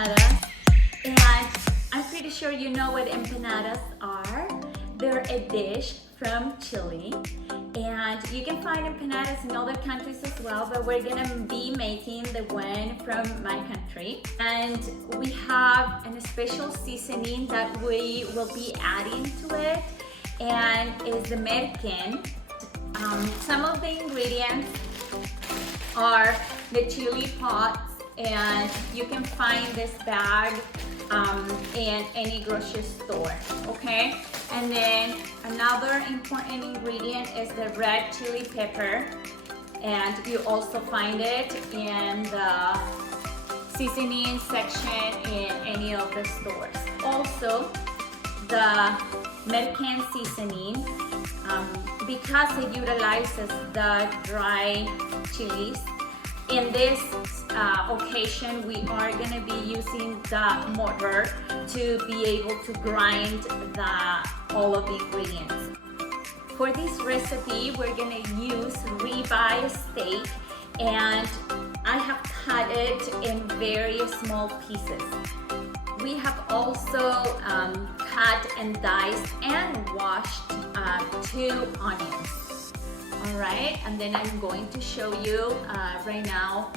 empanadas, and I'm pretty sure you know what empanadas are. They're a dish from Chile, and you can find empanadas in other countries as well, but we're gonna be making the one from my country. And we have a special seasoning that we will be adding to it, and it's the MERQUEN. Some of the ingredients are the chili pots, and you can find this bag in any grocery store, okay? And then another important ingredient is the red chili pepper, and you also find it in the seasoning section in any of the stores. Also, the MERQUEN seasoning, because it utilizes the dry chilies. In this occasion, we are going to be using the mortar to be able to grind all of the ingredients. For this recipe, we're going to use ribeye steak, and I have cut it in very small pieces. We have also cut and diced and washed 2 onions. All right, and then I'm going to show you right now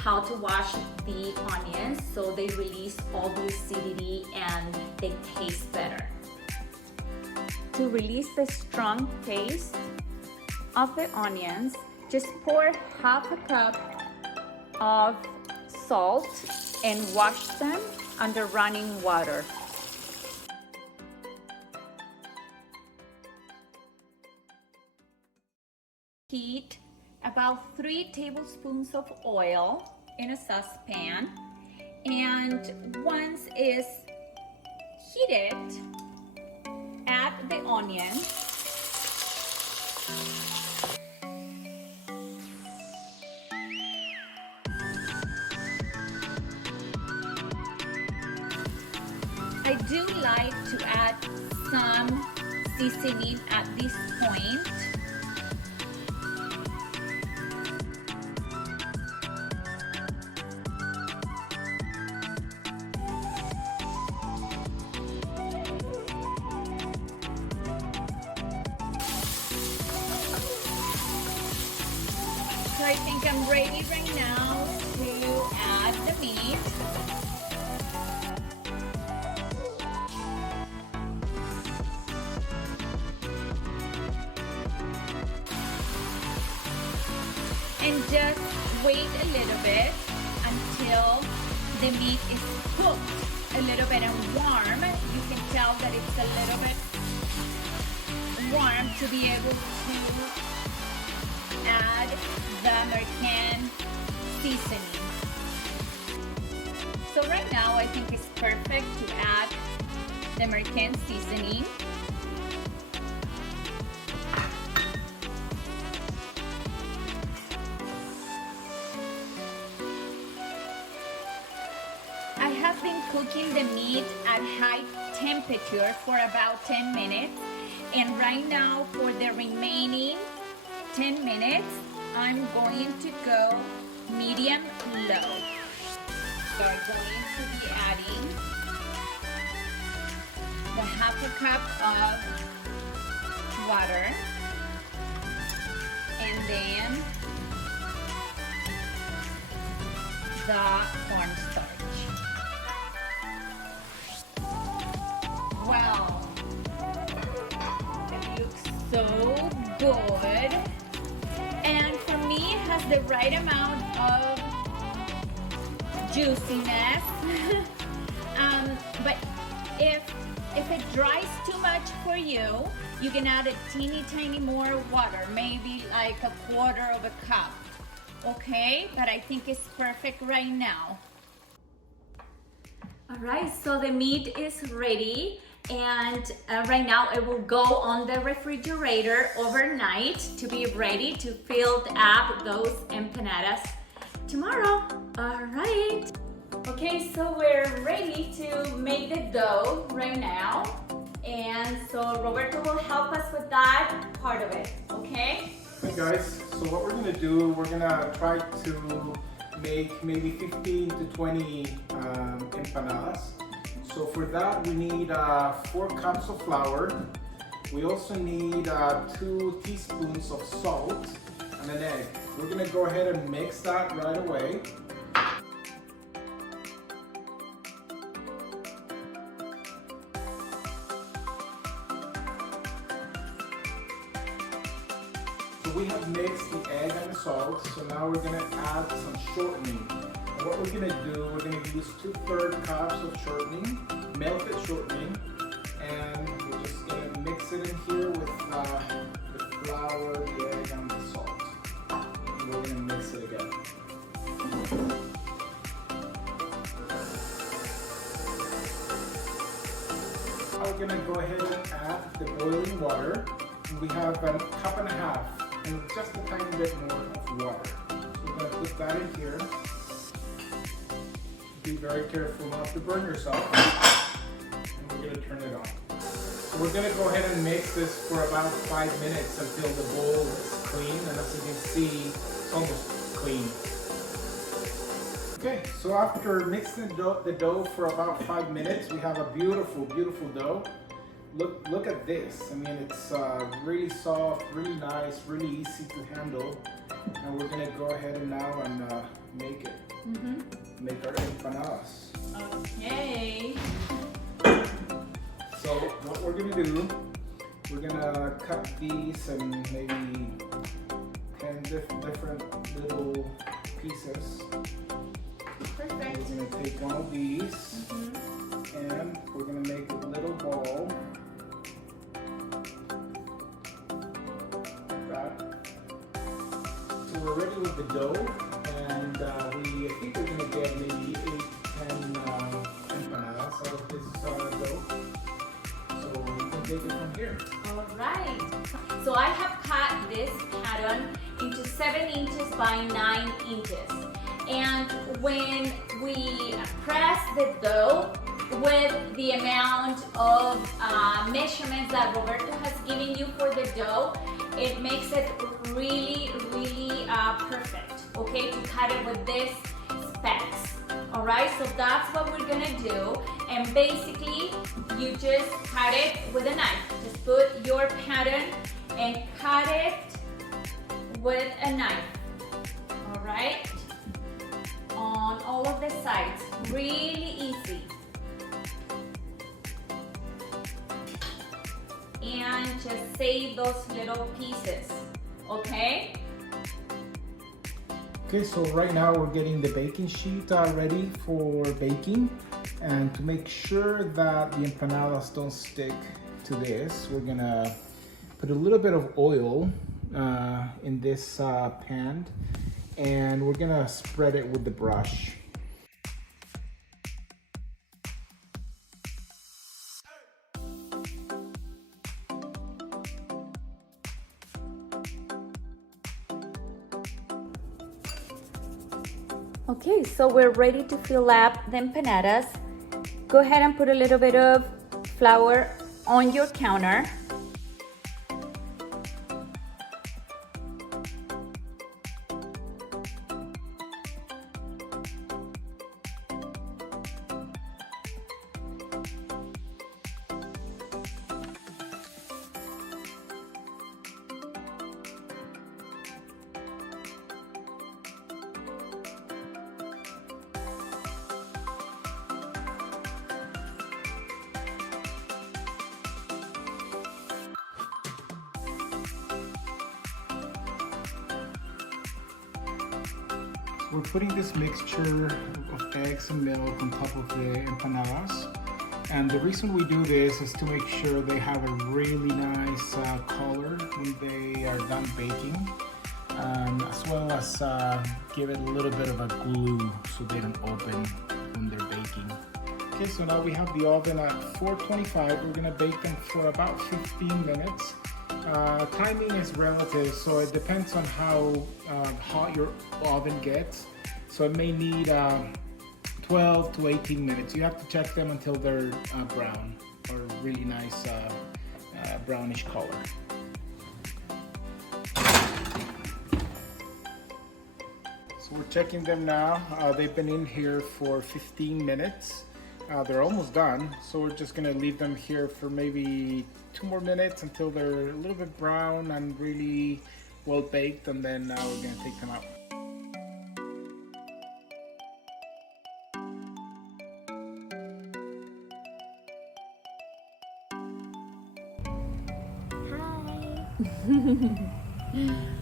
how to wash the onions so they release all the acidity and they taste better. To release the strong taste of the onions, just pour half a cup of salt and wash them under running water. Heat about 3 tablespoons of oil in a saucepan, and once it's heated, add the onion. I do like to add some seasoning at this point. So I think I'm ready right now to add the meat. And just wait a little bit until the meat is cooked a little bit and warm. You can tell that it's a little bit warm to be able to add the MERQUEN seasoning. So right now I think it's perfect to add the MERQUEN seasoning. I have been cooking the meat at high temperature for about 10 minutes, and right now for the remaining 10 minutes, I'm going to go medium-low. We are going to be adding the half a cup of water, and then the cornstarch. Wow, it looks so good. And for me, it has the right amount of juiciness. But if it dries too much for you, you can add a teeny tiny more water, maybe like a quarter of a cup. Okay, but I think it's perfect right now. All right, so the meat is ready. And right now it will go on the refrigerator overnight to be ready to fill up those empanadas tomorrow. All right. Okay, so we're ready to make the dough right now. And so Roberto will help us with that part of it, okay? Hey guys, so what we're gonna do, we're gonna try to make maybe 15 to 20 empanadas. So for that, we need 4 cups of flour. We also need 2 teaspoons of salt and an egg. We're gonna go ahead and mix that right away. So we have mixed the egg and the salt, so now we're gonna add some shortening. And what we're gonna do, we're gonna use 2/3 cups of shortening, melted shortening, and we're just gonna mix it in here with the flour, the egg, and the salt. And we're gonna mix it again. Now we're gonna go ahead and add the boiling water. And we have 1.5 cups and just a tiny bit more of water. So we're gonna put that in here. Be very careful not to burn yourself. And we're gonna turn it on. So we're gonna go ahead and mix this for about 5 minutes until the bowl is clean. And as you can see, it's almost clean. Okay, so after mixing the dough for about 5 minutes, we have a beautiful, beautiful dough. Look at this. I mean, it's really soft, really nice, really easy to handle. And we're gonna go ahead and now make it. Make our empanadas. Okay. So what we're gonna do, we're gonna cut these in maybe 10 different little pieces. Perfect. We're gonna take one of these and we're gonna make a little ball. Like that. So we're ready with the dough, and I think we're gonna get maybe 8 to 10 empanadas out of this dough. So we can take it from here. Alright. So I have cut this pattern into 7 inches by 9 inches. And when we press the dough with the amount of measurements that Roberto has given you for the dough, it makes it really, really perfect, okay, to cut it with this specs. Alright, so that's what we're gonna do. And basically, you just cut it with a knife. Just put your pattern and cut it with a knife. Alright? On all of the sides. Really easy. And just save those little pieces. Okay? Okay, so right now we're getting the baking sheet ready for baking. And to make sure that the empanadas don't stick to this, we're gonna put a little bit of oil in this pan, and we're gonna spread it with the brush. Okay, so we're ready to fill up the empanadas. Go ahead and put a little bit of flour on your counter. We're putting this mixture of eggs and milk on top of the empanadas. And the reason we do this is to make sure they have a really nice color when they are done baking, as well as give it a little bit of a glue so they don't open when they're baking. Okay, so now we have the oven at 425. We're gonna bake them for about 15 minutes. Timing is relative, so it depends on how hot your oven gets. So it may need 12 to 18 minutes. You have to check them until they're brown, or really nice brownish color. So We're checking them now. They've been in here for 15 minutes. They're almost done, so we're just gonna leave them here for maybe 2 more minutes until they're a little bit brown and really well baked, and then we're gonna take them out.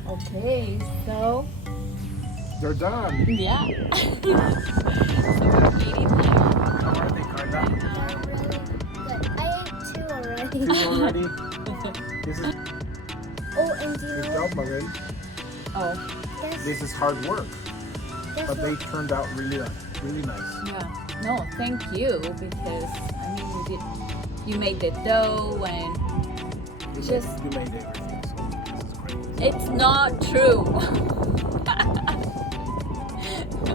Okay, so They're done. yeah. So we're eating here. How are they, Carla? They're really good. I ate 2 already. 2 already? This is Oh, and do good you job, Marin. Oh, guess, This is hard work, guess but they what? turned out really nice. yeah. No, thank you, because I mean you made the dough and You made everything, so this is great. it's not true.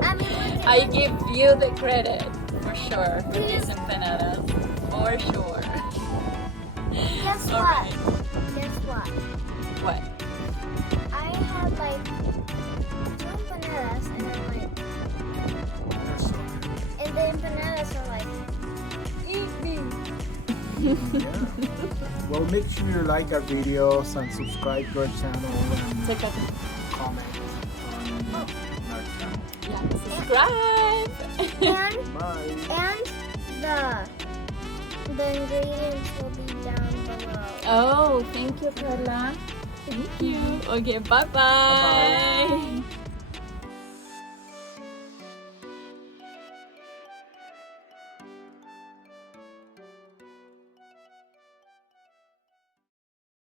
I mean, look I at give you the credit for sure for Please. these empanadas, for sure. Guess All what? right. Guess what? What? I had like 2 empanadas and I'm like, They're so good. and the empanadas are like, eat me. Yeah. Well, make sure you like our videos and subscribe to our channel and Take a comment on our channel. yeah, subscribe. And Bye. and the ingredients will be down below. Oh, thank you, Carla. Thank you. Okay, bye-bye. Bye-bye.